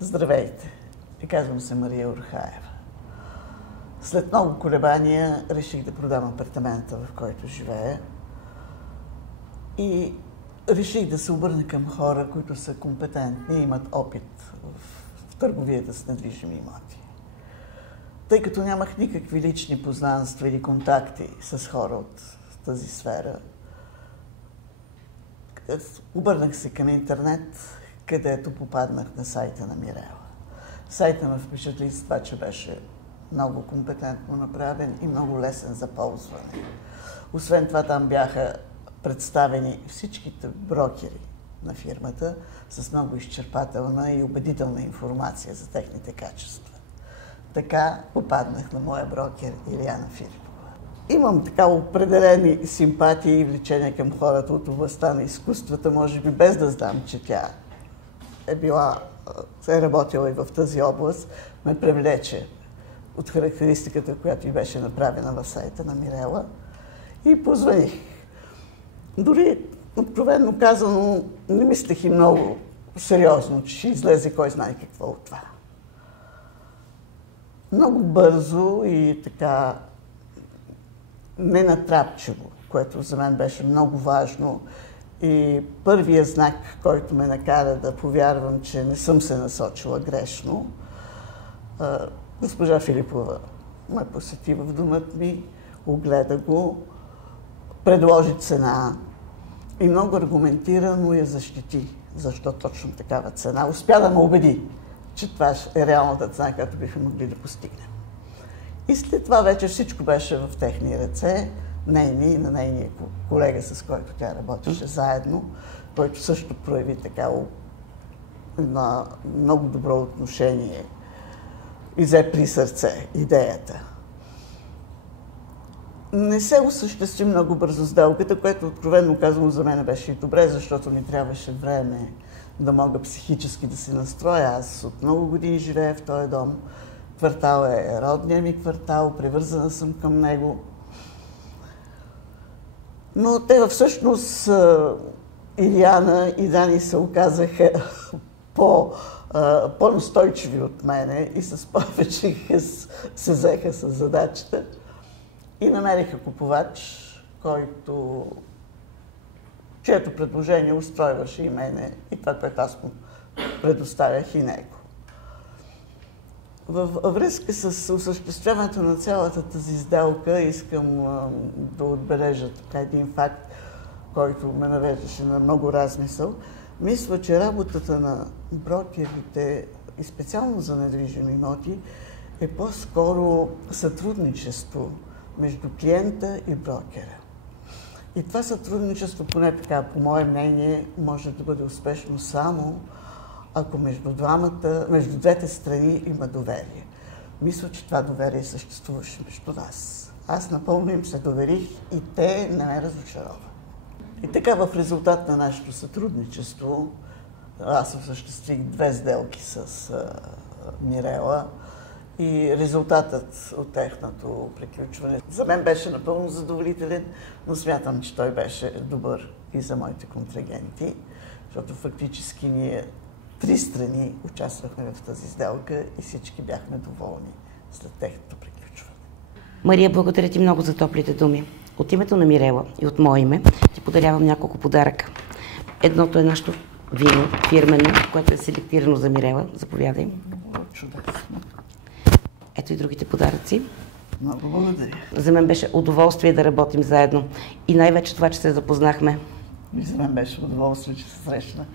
Здравейте! Казвам се Мария Орхаева. След много колебания реших да продам апартамента, в който живея. И реших да се обърна към хора, които са компетентни и имат опит в търговията с недвижими имоти. Тъй като нямах никакви лични познанства или контакти с хора от тази сфера, обърнах се към интернет, където попаднах на сайта на Мирела. Сайта ме впечатли с това, че беше много компетентно направен и много лесен за ползване. Освен това, там бяха представени всичките брокери на фирмата с много изчерпателна и убедителна информация за техните качества. Така попаднах на моя брокер Илияна Филипова. Имам така определени симпатии и влечения към хората от областта на изкуствата, може би без да знам, че тя е работила и в тази област, ме привлече от характеристиката, която и беше направена в сайта на Мирела, и позвоних. Дори, откровенно казано, не мислех и много сериозно, че ще излезе кой знае какво от това. Много бързо и така ненатрапчиво, което за мен беше много важно, и първият знак, който ме накара да повярвам, че не съм се насочила грешно, госпожа Филипова ме посети в домът ми, огледа го, предложи цена и много аргументирано я защити. Защо точно такава цена? Успя да ме убеди, че това е реалната цена, която бихме могли да постигнем. И след това вече всичко беше в техни ръце, нейни и на нейния колега, с който тя работеше заедно, който също прояви така на много добро отношение и взе при сърце идеята. Не се осъществи много бързо сделката, което откровенно казано за мен беше и добре, защото ни трябваше време да мога психически да се настроя. Аз от много години живея в този дом. Квартал е родния ми квартал, привързана съм към него. Но те всъщност Илияна и Дани се оказаха по-настойчиви от мене и с повече се взеха с задачата и намериха купувач, чието предложение устройваше и мене и това, което аз му предоставях и него. Във връзка с осъществяването на цялата тази сделка искам да отбележа така един факт, който ме навеждаше на много размисъл. Мисля, че работата на брокерите и специално за недвижими имоти е по-скоро сътрудничество между клиента и брокера. И това сътрудничество, поне така, по мое мнение, може да бъде успешно само ако между двете страни има доверие. Мисля, че това доверие съществуваше между нас. Аз напълно им се доверих и те не ме разочароваха. И така, в резултат на нашето сътрудничество, аз осъществих 2 сделки с Мирела и резултатът от техното приключване за мен беше напълно задоволителен, но смятам, че той беше добър и за моите контрагенти, защото фактически ние 3 страни участвахме в тази сделка и всички бяхме доволни след техното приключване. Мария, благодаря ти много за топлите думи. От името на Мирела и от мое име ти подарявам няколко подаръка. Едното е нашето вино, фирмено, което е селектирано за Мирела. Заповядай. Чудесно. Ето и другите подаръци. Много благодаря. За мен беше удоволствие да работим заедно. И най-вече това, че се запознахме. И за мен беше удоволствие, че се срещнах.